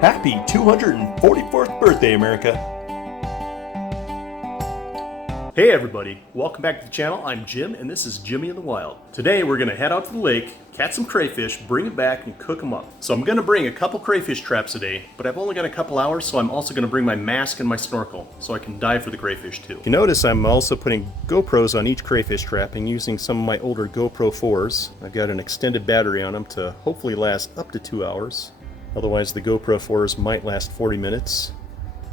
Happy 244th birthday, America! Hey everybody, welcome back to the channel. I'm Jim and this is Jimmy in the Wild. Today we're going to head out to the lake, catch some crayfish, bring it back and cook them up. So I'm going to bring a couple crayfish traps today, but I've only got a couple hours, so I'm also going to bring my mask and my snorkel so I can dive for the crayfish too. You notice I'm also putting GoPros on each crayfish trap and using some of my older GoPro 4s. I've got an extended battery on them to hopefully last up to 2 hours. Otherwise the GoPro 4s might last 40 minutes.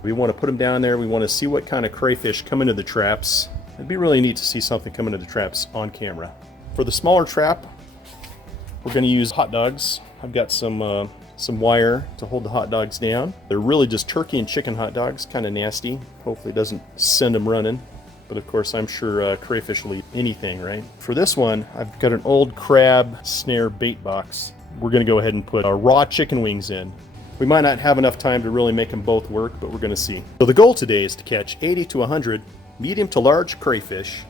We want to put them down there. We want to see what kind of crayfish come into the traps. It'd be really neat to see something come into the traps on camera. For the smaller trap, we're going to use hot dogs. I've got some wire to hold the hot dogs down. They're really just turkey and chicken hot dogs, kind of nasty. Hopefully it doesn't send them running. But of course I'm sure crayfish will eat anything, right? For this one, I've got an old crab snare bait box. We're going to go ahead and put our raw chicken wings in. We might not have enough time to really make them both work, but we're going to see. So the goal today is to catch 80 to 100 medium to large crayfish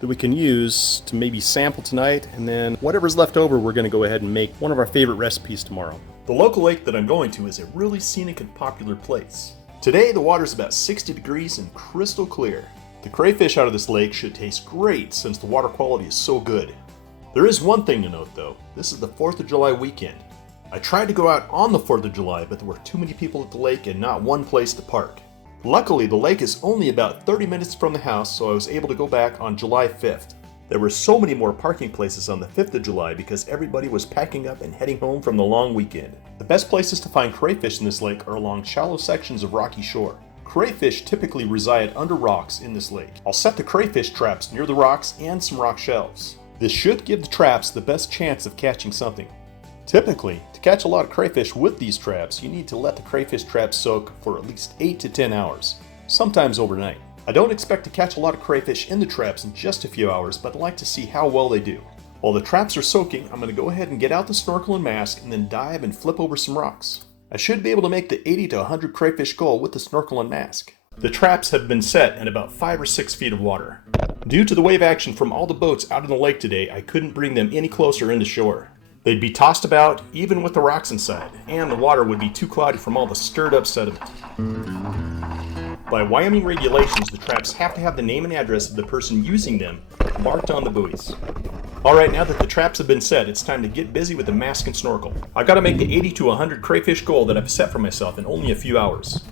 that we can use to maybe sample tonight, and then whatever's left over we're going to go ahead and make one of our favorite recipes tomorrow. The local lake that I'm going to is a really scenic and popular place. Today the water's about 60 degrees and crystal clear. The crayfish out of this lake should taste great since the water quality is so good. There is one thing to note though. This is the 4th of July weekend. I tried to go out on the 4th of July, but there were too many people at the lake and not one place to park. Luckily, the lake is only about 30 minutes from the house, so I was able to go back on July 5th. There were so many more parking places on the 5th of July because everybody was packing up and heading home from the long weekend. The best places to find crayfish in this lake are along shallow sections of rocky shore. Crayfish typically reside under rocks in this lake. I'll set the crayfish traps near the rocks and some rock shelves. This should give the traps the best chance of catching something. Typically, to catch a lot of crayfish with these traps, you need to let the crayfish traps soak for at least 8 to 10 hours, sometimes overnight. I don't expect to catch a lot of crayfish in the traps in just a few hours, but I'd like to see how well they do. While the traps are soaking, I'm going to go ahead and get out the snorkel and mask and then dive and flip over some rocks. I should be able to make the 80 to 100 crayfish goal with the snorkel and mask. The traps have been set in about 5 or 6 feet of water. Due to the wave action from all the boats out in the lake today, I couldn't bring them any closer into shore. They'd be tossed about, even with the rocks inside, and the water would be too cloudy from all the stirred up sediment. By Wyoming regulations, the traps have to have the name and address of the person using them marked on the buoys. Alright, now that the traps have been set, it's time to get busy with the mask and snorkel. I've got to make the 80 to 100 crayfish goal that I've set for myself in only a few hours.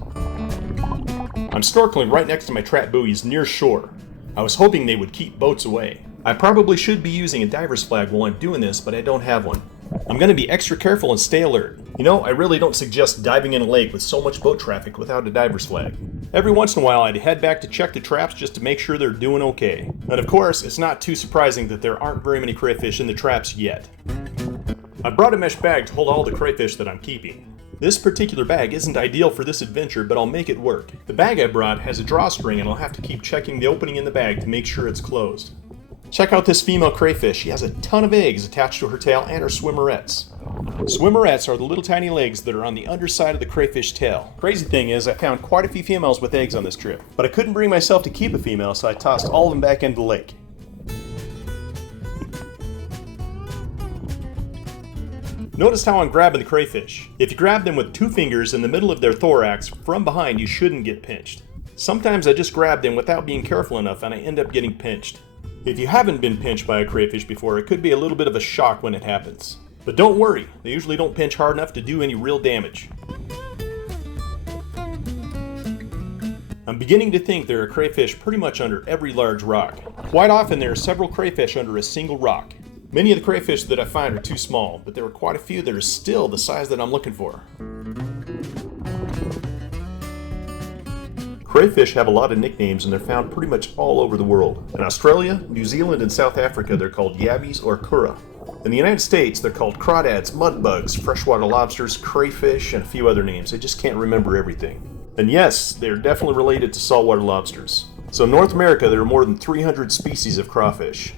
I'm snorkeling right next to my trap buoys near shore. I was hoping they would keep boats away. I probably should be using a diver's flag while I'm doing this, but I don't have one. I'm going to be extra careful and stay alert. You know, I really don't suggest diving in a lake with so much boat traffic without a diver's flag. Every once in a while I'd head back to check the traps just to make sure they're doing okay. And of course, it's not too surprising that there aren't very many crayfish in the traps yet. I brought a mesh bag to hold all the crayfish that I'm keeping. This particular bag isn't ideal for this adventure, but I'll make it work. The bag I brought has a drawstring and I'll have to keep checking the opening in the bag to make sure it's closed. Check out this female crayfish. She has a ton of eggs attached to her tail and her swimmerettes. Swimmerettes are the little tiny legs that are on the underside of the crayfish tail. Crazy thing is, I found quite a few females with eggs on this trip, but I couldn't bring myself to keep a female, so I tossed all of them back into the lake. Notice how I'm grabbing the crayfish. If you grab them with 2 fingers in the middle of their thorax from behind, you shouldn't get pinched. Sometimes I just grab them without being careful enough and I end up getting pinched. If you haven't been pinched by a crayfish before, it could be a little bit of a shock when it happens. But don't worry, they usually don't pinch hard enough to do any real damage. I'm beginning to think there are crayfish pretty much under every large rock. Quite often there are several crayfish under a single rock. Many of the crayfish that I find are too small, but there are quite a few that are still the size that I'm looking for. Crayfish have a lot of nicknames and they're found pretty much all over the world. In Australia, New Zealand, and South Africa they're called yabbies or kura. In the United States they're called crawdads, mudbugs, freshwater lobsters, crayfish, and a few other names. I just can't remember everything. And yes, they're definitely related to saltwater lobsters. So in North America there are more than 300 species of crawfish.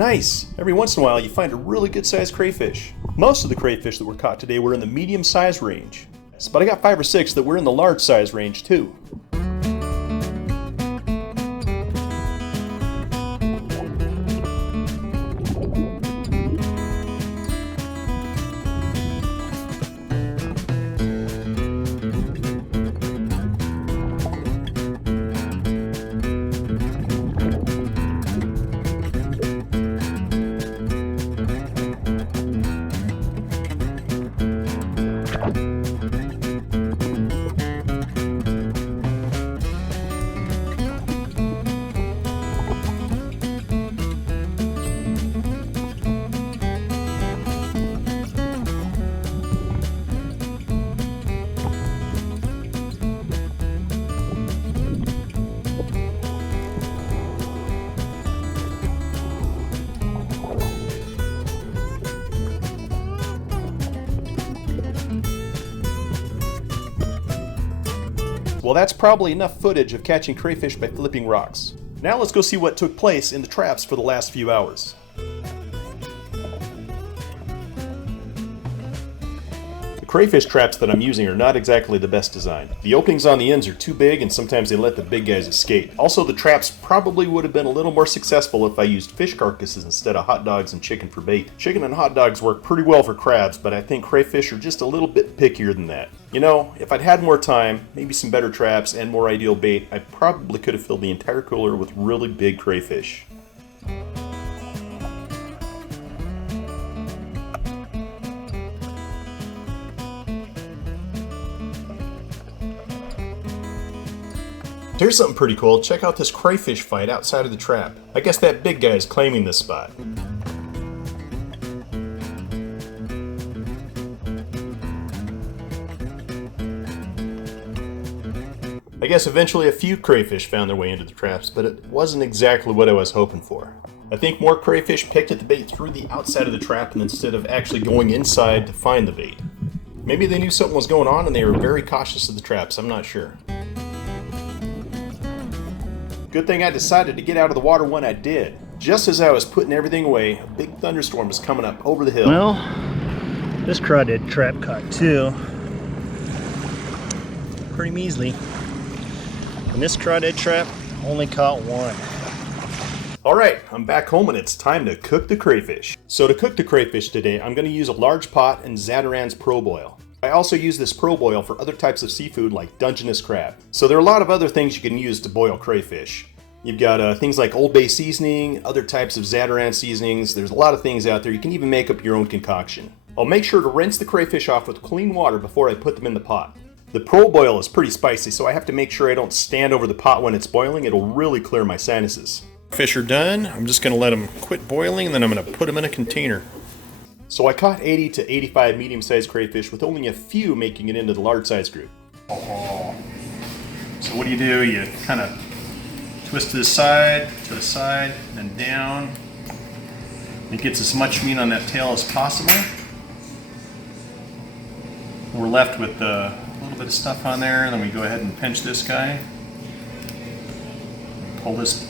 Nice! Every once in a while you find a really good sized crayfish. Most of the crayfish that were caught today were in the medium size range. But I got 5 or 6 that were in the large size range too. Well, that's probably enough footage of catching crayfish by flipping rocks. Now let's go see what took place in the traps for the last few hours. The crayfish traps that I'm using are not exactly the best design. The openings on the ends are too big and sometimes they let the big guys escape. Also, the traps probably would have been a little more successful if I used fish carcasses instead of hot dogs and chicken for bait. Chicken and hot dogs work pretty well for crabs, but I think crayfish are just a little bit pickier than that. You know, if I'd had more time, maybe some better traps and more ideal bait, I probably could have filled the entire cooler with really big crayfish. Here's something pretty cool. Check out this crayfish fight outside of the trap. I guess that big guy is claiming this spot. I guess eventually a few crayfish found their way into the traps, but it wasn't exactly what I was hoping for. I think more crayfish picked at the bait through the outside of the trap instead of actually going inside to find the bait. Maybe they knew something was going on and they were very cautious of the traps, I'm not sure. Good thing I decided to get out of the water when I did. Just as I was putting everything away, a big thunderstorm was coming up over the hill. Well, this crawdad trap caught 2. Pretty measly. And this crawdad trap only caught 1. Alright, I'm back home and it's time to cook the crayfish. So to cook the crayfish today, I'm going to use a large pot and Zatarain's Pro Boil. I also use this Pro Boil for other types of seafood like Dungeness crab. So there are a lot of other things you can use to boil crayfish. You've got things like Old Bay seasoning, other types of Zatarain seasonings. There's a lot of things out there. You can even make up your own concoction. I'll make sure to rinse the crayfish off with clean water before I put them in the pot. The Pro Boil is pretty spicy, so I have to make sure I don't stand over the pot when it's boiling. It'll really clear my sinuses. Fish are done. I'm just going to let them quit boiling and then I'm going to put them in a container. So I caught 80 to 85 medium-sized crayfish with only a few making it into the large-sized group. Oh. So what do? You kind of twist to the side, and then down. It gets as much meat on that tail as possible. We're left with a little bit of stuff on there, and then we go ahead and pinch this guy. Pull this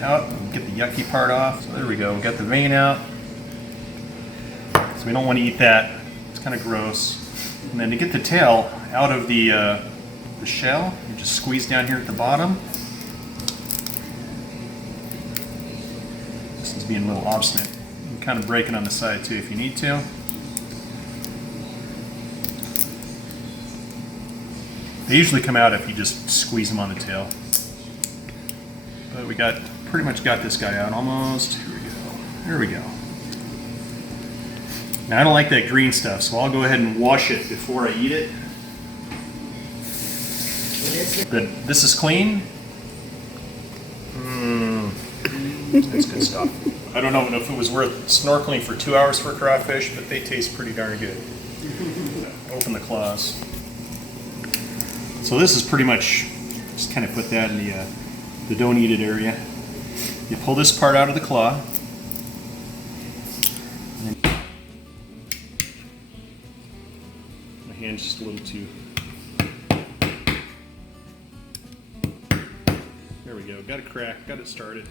out and get the yucky part off. So there we go, we got the vein out. So we don't want to eat that, it's kind of gross. And then to get the tail out of the shell, you just squeeze down here at the bottom. This is being a little obstinate. You can kind of break it on the side too if you need to. They usually come out if you just squeeze them on the tail. But we pretty much got this guy out almost. Here we go. There we go. Now I don't like that green stuff, so I'll go ahead and wash it before I eat it. Good. This is clean. That's good stuff. I don't know if it was worth snorkeling for 2 hours for crawfish, but they taste pretty darn good. Open the claws. So this is pretty much, just kind of put that in the don't eat it area. You pull this part out of the claw. My hand's just a little too. There we go, got it cracked, got it started.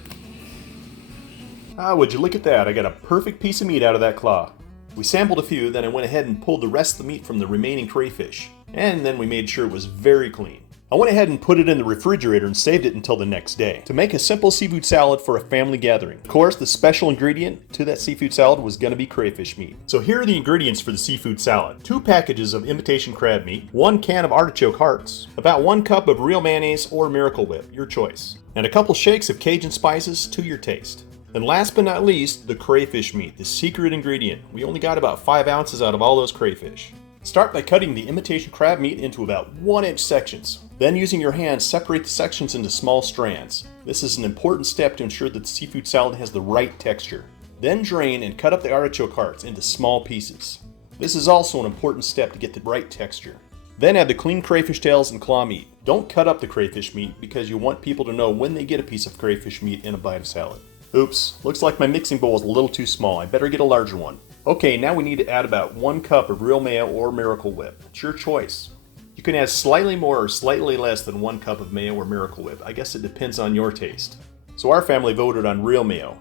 Ah, would you look at that, I got a perfect piece of meat out of that claw. We sampled a few, then I went ahead and pulled the rest of the meat from the remaining crayfish. And then we made sure it was very clean. I went ahead and put it in the refrigerator and saved it until the next day to make a simple seafood salad for a family gathering. Of course, the special ingredient to that seafood salad was going to be crayfish meat. So here are the ingredients for the seafood salad. 2 packages of imitation crab meat, 1 can of artichoke hearts, about 1 cup of real mayonnaise or Miracle Whip, your choice, and a couple shakes of Cajun spices to your taste. And last but not least, the crayfish meat, the secret ingredient. We only got about 5 ounces out of all those crayfish. Start by cutting the imitation crab meat into about 1-inch sections. Then using your hands, separate the sections into small strands. This is an important step to ensure that the seafood salad has the right texture. Then drain and cut up the artichoke hearts into small pieces. This is also an important step to get the right texture. Then add the clean crayfish tails and claw meat. Don't cut up the crayfish meat because you want people to know when they get a piece of crayfish meat in a bite of salad. Oops, looks like my mixing bowl is a little too small. I better get a larger one. Okay, now we need to add about 1 cup of real mayo or Miracle Whip. It's your choice. You can add slightly more or slightly less than 1 cup of mayo or Miracle Whip. I guess it depends on your taste. So our family voted on real mayo.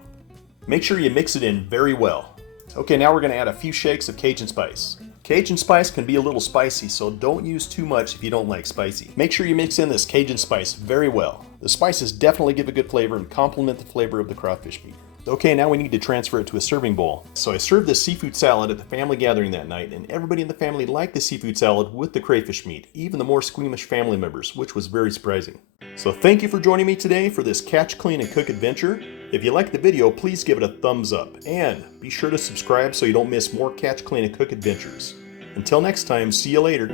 Make sure you mix it in very well. Okay, now we're going to add a few shakes of Cajun spice. Cajun spice can be a little spicy, so don't use too much if you don't like spicy. Make sure you mix in this Cajun spice very well. The spices definitely give a good flavor and complement the flavor of the crawfish meat. Okay, now we need to transfer it to a serving bowl. So I served this seafood salad at the family gathering that night, and everybody in the family liked the seafood salad with the crayfish meat, even the more squeamish family members, which was very surprising. So thank you for joining me today for this catch, clean, and cook adventure. If you liked the video, please give it a thumbs up, and be sure to subscribe so you don't miss more catch, clean, and cook adventures. Until next time, see you later.